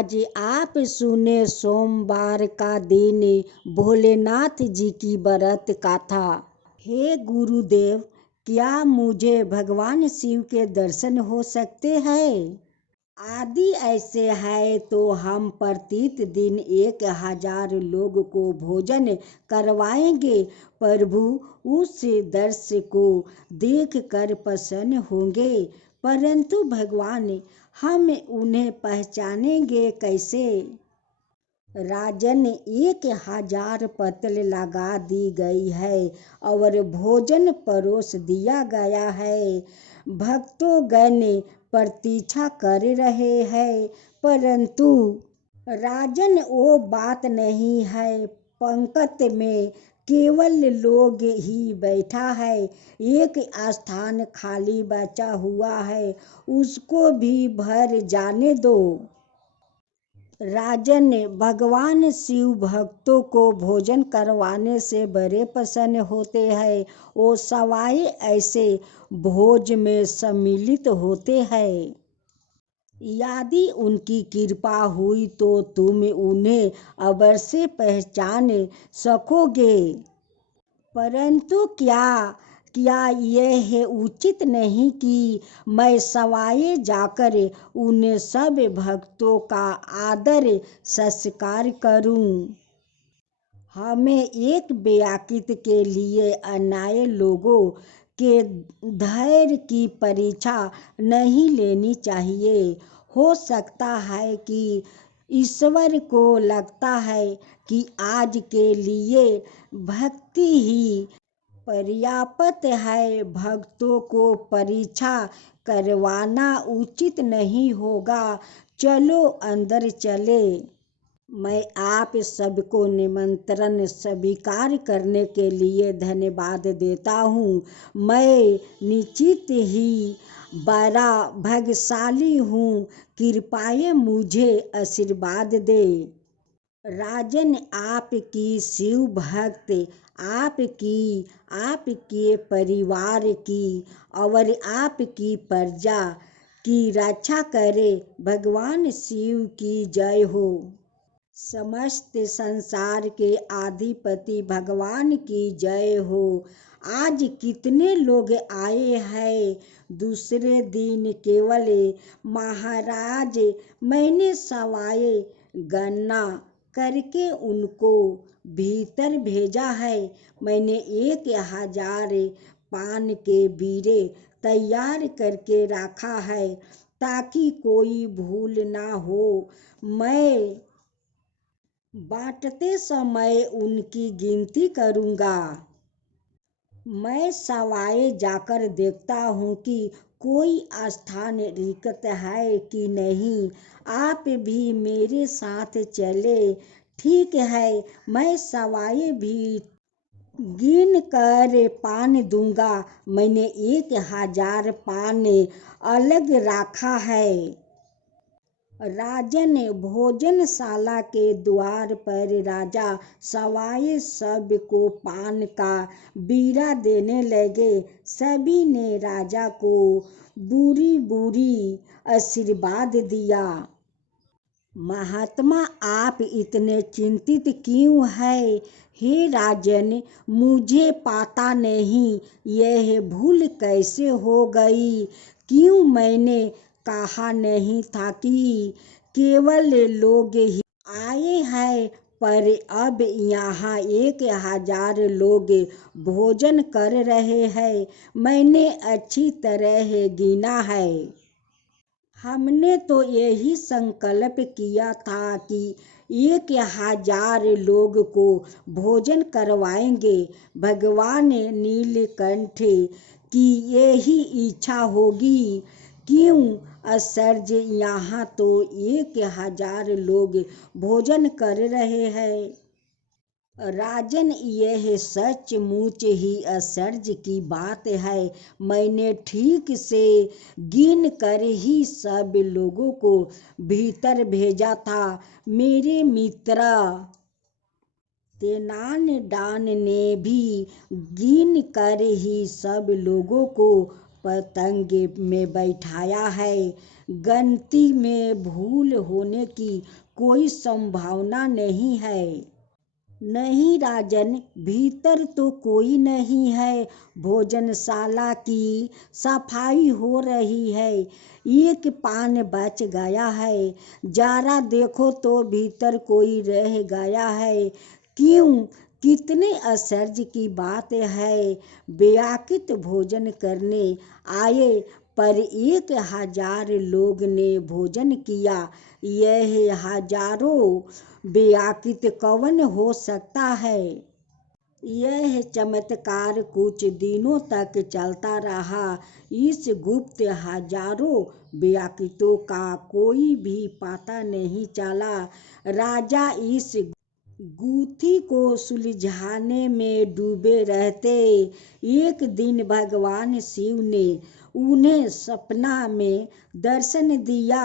आज आप सुने सोमवार का दिन भोलेनाथ जी की व्रत कथा। हे गुरुदेव, क्या मुझे भगवान शिव के दर्शन हो सकते हैं? आदि ऐसे है तो हम प्रतिदिन 1000 लोग को भोजन करवाएंगे। प्रभु उस दृश्य को देख कर प्रसन्न होंगे, परंतु भगवान हम उन्हें पहचानेंगे कैसे? राजन, 1000 पतल लगा दी गई है और भोजन परोस दिया गया है। भक्तों प्रतीक्षा कर रहे हैं, परंतु राजन वो बात नहीं है। पंक्ति में केवल लोग ही बैठा है। एक स्थान खाली बचा हुआ है, उसको भी भर जाने दो। राजन, भगवान शिव भक्तों को भोजन करवाने से बड़े प्रसन्न होते हैं। वो सवाई ऐसे भोज में सम्मिलित होते हैं। यदि उनकी कृपा हुई तो तुम उन्हें अवश्य पहचान सकोगे, परंतु क्या यह उचित नहीं कि मैं सवाए जाकर उन सब भक्तों का आदर सत्कार करूं? हमें एक व्यक्ति के लिए अन्य लोगों के धैर्य की परीक्षा नहीं लेनी चाहिए। हो सकता है कि ईश्वर को लगता है कि आज के लिए भक्ति ही पर्याप्त है। भक्तों को परीक्षा करवाना उचित नहीं होगा। चलो अंदर चले। मैं आप सबको निमंत्रण स्वीकार करने के लिए धन्यवाद देता हूँ। मैं निश्चित ही बड़ा भाग्यशाली हूँ। कृपया मुझे आशीर्वाद दे। राजन, आपकी शिव भक्त आपके परिवार की और आपकी प्रजा की रक्षा करे। भगवान शिव की जय हो। समस्त संसार के अधिपति भगवान की जय हो। आज कितने लोग आए हैं? दूसरे दिन केवल महाराज। मैंने सवाए गणना करके उनको भीतर भेजा है। मैंने 1000 पान के बीड़े तैयार करके रखा है ताकि कोई भूल ना हो। मैं बांटते समय उनकी गिनती करूंगा। मैं सवाए जाकर देखता हूँ कि कोई स्थान रिक्त है कि नहीं। आप भी मेरे साथ चले। ठीक है, मैं सवाए भी गिन कर पान दूंगा। मैंने 1000 पान अलग रखा है। राजन, भोजनशाला के द्वार पर राजा सवाए सब को पान का बीड़ा देने लगे। सभी ने राजा को बुरी बुरी आशीर्वाद दिया। महात्मा, आप इतने चिंतित क्यों हैं? हे राजन, मुझे पता नहीं यह भूल कैसे हो गई। क्यों मैंने कहा नहीं था कि केवल लोग ही आए हैं, पर अब यहाँ 1000 लोग भोजन कर रहे हैं। मैंने अच्छी तरह गिना है। हमने तो यही संकल्प किया था कि 1000 लोग को भोजन करवाएंगे। भगवान नीलकंठ की यही इच्छा होगी। क्यों आश्चर्य, यहाँ तो 1000 लोग भोजन कर रहे हैं। राजन, यह सचमुच ही आश्चर्य की बात है। मैंने ठीक से गिन कर ही सब लोगों को भीतर भेजा था। मेरे मित्र तेनालीराम ने भी गिन कर ही सब लोगों को पतंग में बैठाया है। गिनती में भूल होने की कोई संभावना नहीं है। नहीं राजन, भीतर तो कोई नहीं है। भोजनशाला की सफाई हो रही है। एक पान बच गया है। जरा देखो तो भीतर कोई रह गया है। क्यों? कितने आश्चर्य की बात है। बेआकित भोजन करने आए पर 1000 लोग ने भोजन किया। यह हजारों बेआकित कौन हो सकता है? यह चमत्कार कुछ दिनों तक चलता रहा। इस गुप्त हजारों बेआकितों का कोई भी पता नहीं चला। राजा इस गुत्थी को सुलझाने में डूबे रहते। एक दिन भगवान शिव ने उन्हें सपना में दर्शन दिया।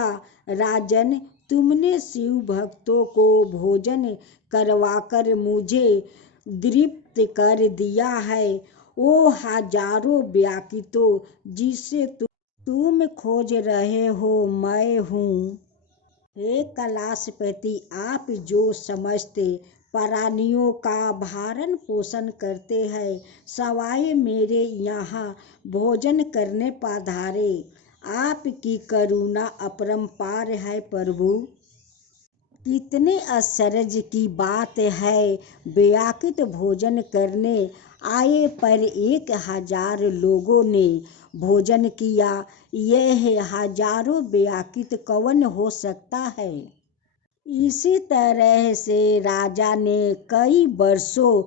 राजन, तुमने शिव भक्तों को भोजन करवाकर मुझे तृप्त कर दिया है। वो हजारों बेआकितों जिसे तुम खोज रहे हो मैं हूँ। हे कैलाशपति, आप जो समस्त प्राणियों का भरण पोषण करते हैं, सवाए मेरे यहाँ भोजन करने पधारे। आपकी करुणा अपरंपार है प्रभु। कितने आश्चर्य की बात है। बेआकित भोजन करने आए पर 1000 लोगों ने भोजन किया। यह हजारों बेआकित कौन हो सकता है? इसी तरह से राजा ने कई वर्षों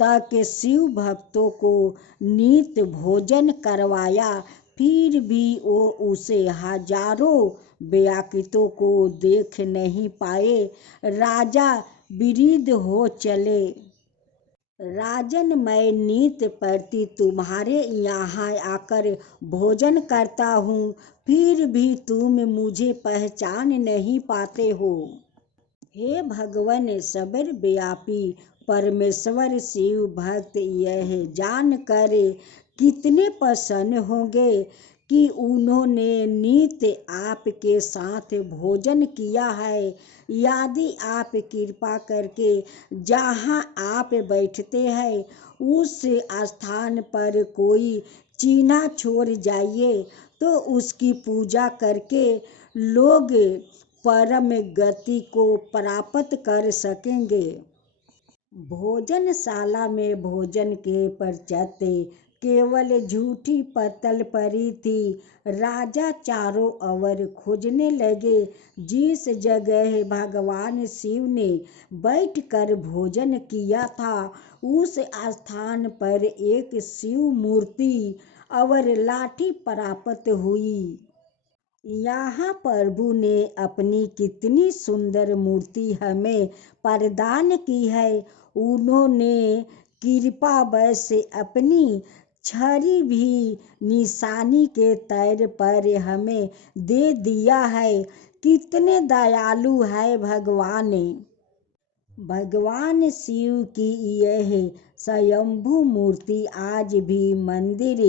तक शिव भक्तों को नित्य भोजन करवाया। फिर भी वो उसे हजारों बेआकितों को देख नहीं पाए। राजा विरक्त हो चले। राजन, मैं नित्य प्रति तुम्हारे यहाँ आकर भोजन करता हूँ, फिर भी तुम मुझे पहचान नहीं पाते हो। हे भगवान, सर्वव्यापी परमेश्वर, शिव भक्त यह जानकर कितने प्रसन्न होंगे कि उन्होंने नित्य आपके साथ भोजन किया है। यदि आप कृपा करके जहाँ आप बैठते हैं उस स्थान पर कोई चिन्ह छोड़ जाइए तो उसकी पूजा करके लोग परम गति को प्राप्त कर सकेंगे। भोजनशाला में भोजन के पश्चात केवल झूठी पत्तल पड़ी थी। राजा चारों ओर खोजने लगे। जिस जगह भगवान शिव ने बैठकर भोजन किया था उस स्थान पर एक शिव मूर्ति और लाठी प्राप्त हुई। यहाँ प्रभु ने अपनी कितनी सुंदर मूर्ति हमें प्रदान की है। उन्होंने कृपावश अपनी छड़ी भी निशानी के तौर पर हमें दे दिया है। कितने दयालु है भगवान। भगवान शिव की यह स्वयंभू मूर्ति आज भी मंदिर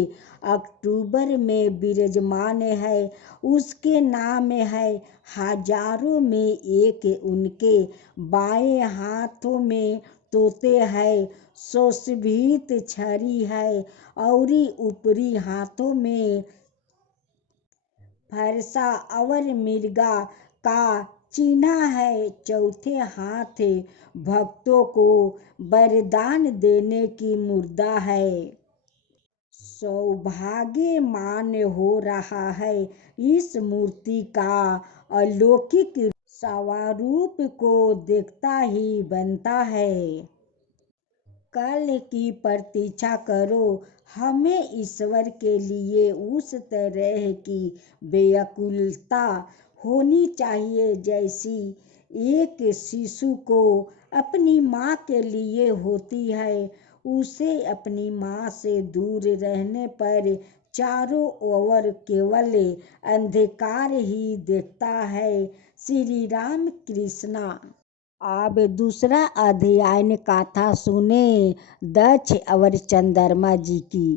अक्टूबर में विराजमान है। उसके नाम है हजारों में एक। उनके बाएं हाथों में तोते हैं, सुशोभित छड़ी है और ऊपरी हाथों में फरसा और मृगा का चिन्ह है। चौथे हाथ भक्तों को वरदान देने की मुद्रा है। सौभाग्यमान हो रहा है। इस मूर्ति का अलौकिक स्वरूप को देखता ही बनता है। कल की प्रतीक्षा करो। हमें ईश्वर के लिए उस तरह की व्याकुलता होनी चाहिए जैसी एक शिशु को अपनी माँ के लिए होती है। उसे अपनी माँ से दूर रहने पर चारों ओर केवल अंधकार ही दिखता है। श्री राम कृष्णा। अब दूसरा अध्याय कथा सुने दक्ष और चंद्रमा जी की।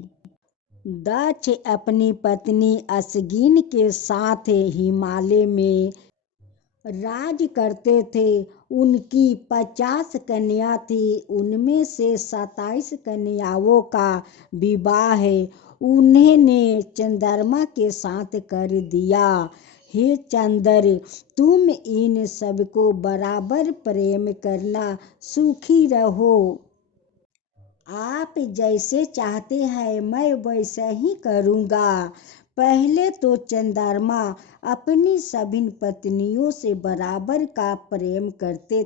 दक्ष अपनी पत्नी असगीन के साथ हिमालय में राज करते थे। उनकी 50 कन्या थी, उनमें से 27 कन्याओं का विवाह उन्होंने चंद्रमा के साथ कर दिया। हे चंद्र, तुम इन सबको बराबर प्रेम करना, सुखी रहो। आप जैसे चाहते हैं मैं वैसा ही करूँगा। पहले तो चंद्रमा अपनी सभी पत्नियों से बराबर का प्रेम करते,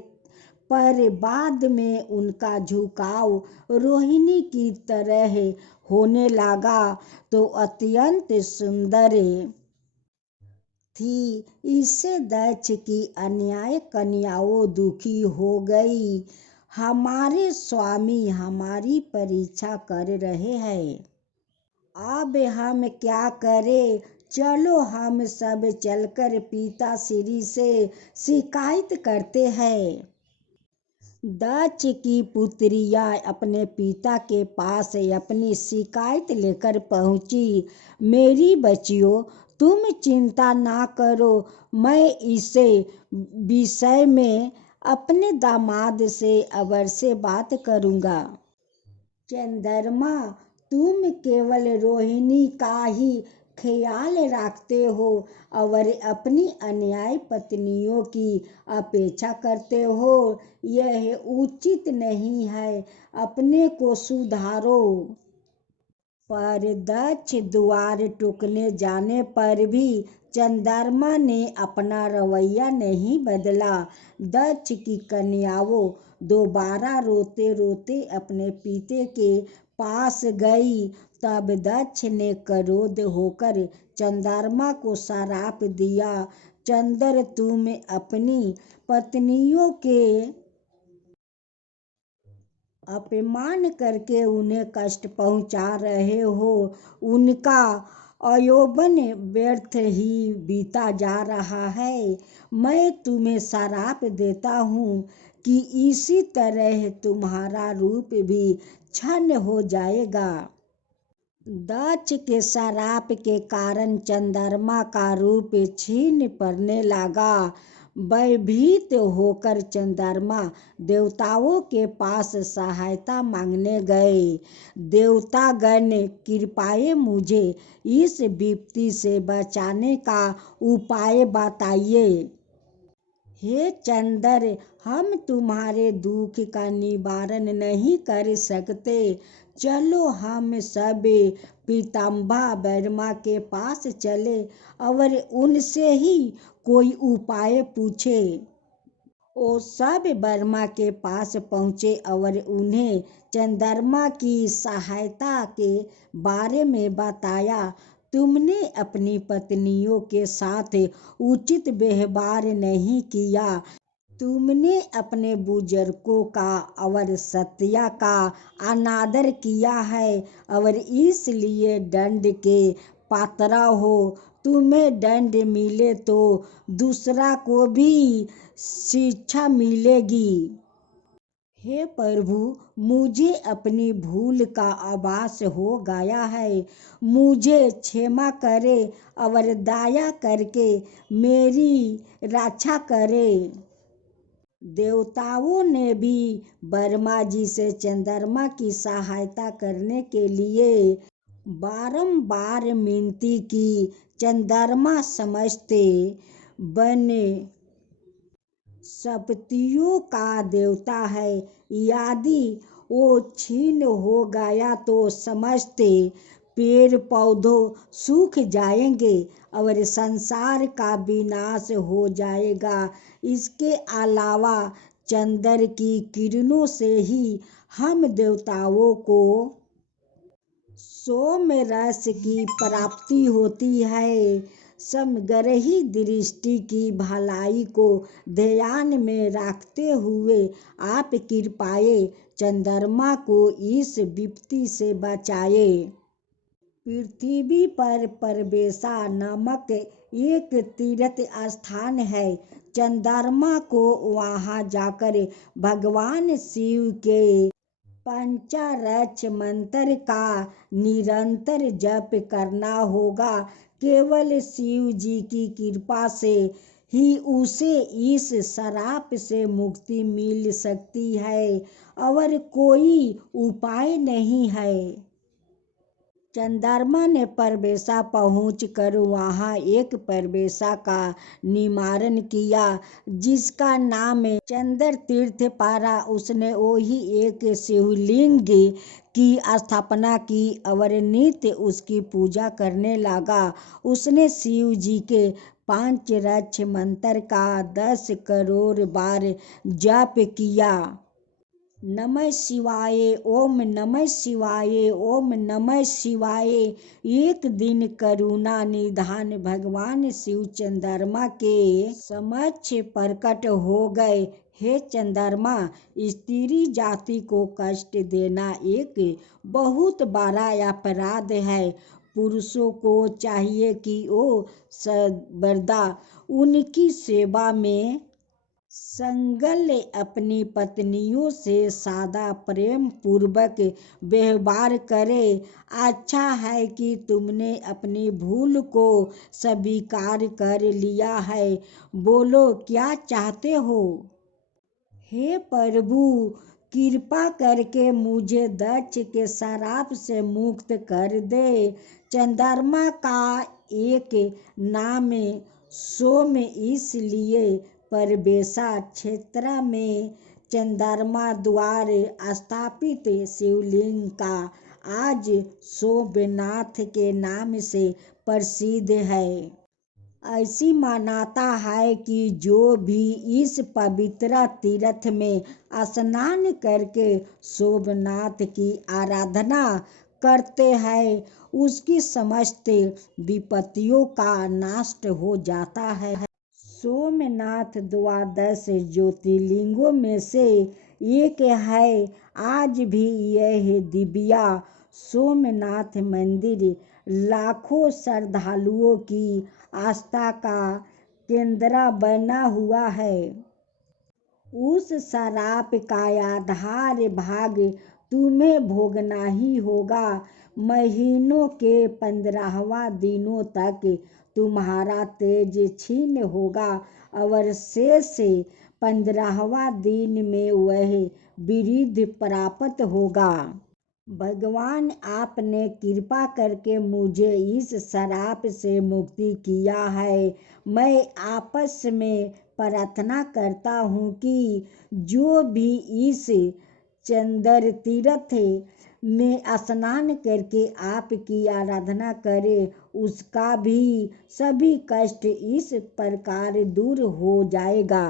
पर बाद में उनका झुकाव रोहिणी की तरह होने लगा तो अत्यंत सुंदर थी। इससे दक्ष की अन्याय कन्याओं दुखी हो गई। हमारे स्वामी हमारी परीक्षा कर रहे हैं, अब हम क्या करें? चलो हम सब चलकर पिता श्री से शिकायत करते हैं। दक्ष की पुत्रियां अपने पिता के पास अपनी शिकायत लेकर पहुंची। मेरी बच्चियों, तुम चिंता ना करो, मैं इस विषय में अपने दामाद से अवश्य बात करूंगा। चंद्रमा, तुम केवल रोहिणी का ही ख्याल रखते हो और अपनी अन्यायी पत्नियों की अपेक्षा करते हो। यह उचित नहीं है, अपने को सुधारो। पर दक्ष द्वार टूटने जाने पर भी चंद्रमा ने अपना रवैया नहीं बदला। दक्ष की कन्याओं दोबारा रोते रोते अपने पिता के पास गई। तब दक्ष ने क्रोध होकर चंद्रमा को श्राप दिया, चंद्र, तुम अपनी पत्नियों के अपमान करके उन्हें कष्ट पहुंचा रहे हो। उनका यौवन व्यर्थ ही बीता जा रहा है। मैं तुम्हें श्राप देता हूँ कि इसी तरह तुम्हारा रूप भी क्षण हो जाएगा। दक्ष के श्राप के कारण चंद्रमा का रूप क्षीण पड़ने लगा। भयभीत होकर चंद्रमा देवताओं के पास सहायता मांगने गए। देवतागण, कृपया मुझे इस विपत्ति से बचाने का उपाय बताइए। हे चंद्र, हम तुम्हारे दुख का निवारण नहीं कर सकते। चलो हम सब पीताम्बर वर्मा के पास चले और उनसे ही कोई उपाय पूछे। वो सब वर्मा के पास पहुँचे और उन्हें चंद्रमा की सहायता के बारे में बताया। तुमने अपनी पत्नियों के साथ उचित व्यवहार नहीं किया। तुमने अपने बुजुर्गों का और सत्या का अनादर किया है और इसलिए दंड के पात्र हो। तुम्हें दंड मिले तो दूसरा को भी शिक्षा मिलेगी। हे प्रभु, मुझे अपनी भूल का आभास हो गया है। मुझे क्षमा करें और दया करके मेरी रक्षा करें। देवताओं ने भी वर्मा जी से चंद्रमा की सहायता करने के लिए बारंबार विनती की। चंद्रमा समस्त वनस्पतियों का देवता है। यदि वो क्षीण हो गया तो समस्त पेड़ पौधों सूख जाएंगे और संसार का विनाश हो जाएगा। इसके अलावा चंद्र की किरणों से ही हम देवताओं को सौम्य रस की प्राप्ति होती है। समग्रही दृष्टि की भलाई को ध्यान में रखते हुए आप कृपया चंद्रमा को इस विपत्ति से बचाए। पृथ्वी पर परबेसा नामक एक तीर्थ स्थान है। चंद्रमा को वहां जाकर भगवान शिव के पंचाक्षर मंत्र का निरंतर जप करना होगा। केवल शिव जी की कृपा से ही उसे इस श्राप से मुक्ति मिल सकती है, और कोई उपाय नहीं है। चंद्रमा ने परबेसा पहुँच कर वहाँ एक परबेसा का निवारण किया, जिसका नाम चंद्र तीर्थ पारा। उसने वही एक शिवलिंग की स्थापना की और नित्य उसकी पूजा करने लगा। उसने शिव जी के पंचाक्षर मंत्र का 10 करोड़ बार जप किया। नमः शिवाय, ओम नमः शिवाय, ओम नमः शिवाय। एक दिन करुणा निधान भगवान शिव चंद्रमा के समक्ष प्रकट हो गए। हे चंद्रमा, स्त्री जाति को कष्ट देना एक बहुत बड़ा अपराध है। पुरुषों को चाहिए कि वो सर्वदा उनकी सेवा में संलग्न अपनी पत्नियों से सदा प्रेम पूर्वक व्यवहार करे। अच्छा है कि तुमने अपनी भूल को स्वीकार कर लिया है। बोलो, क्या चाहते हो? हे प्रभु, कृपा करके मुझे दक्ष के श्राप से मुक्त कर दे। चंद्रमा का एक नाम सोम, इसलिए परबेसा क्षेत्र में चंद्रमा द्वारा स्थापित शिवलिंग का आज सोमनाथ के नाम से प्रसिद्ध है। ऐसी मान्यता है कि जो भी इस पवित्र तीर्थ में स्नान करके सोमनाथ की आराधना करते हैं, उसकी समस्त विपत्तियों का नाश हो जाता है। सोमनाथ द्वादश ज्योतिर्लिंगों में से एक है। आज भी यह दिव्य सोमनाथ मंदिर लाखों श्रद्धालुओं की आस्था का केंद्र बना हुआ है। उस श्राप का आधार भाग तुम्हें भोगना ही होगा। महीनों के 15वां दिनों तक तुम्हारा तेज क्षीण होगा और शेष 15वां दिन में वह वृद्धि प्राप्त होगा। भगवान, आपने कृपा करके मुझे इस श्राप से मुक्ति किया है। मैं आपस में प्रार्थना करता हूँ कि जो भी इस चंद्र तीर्थ में स्नान करके आपकी आराधना करे, उसका भी सभी कष्ट इस प्रकार दूर हो जाएगा।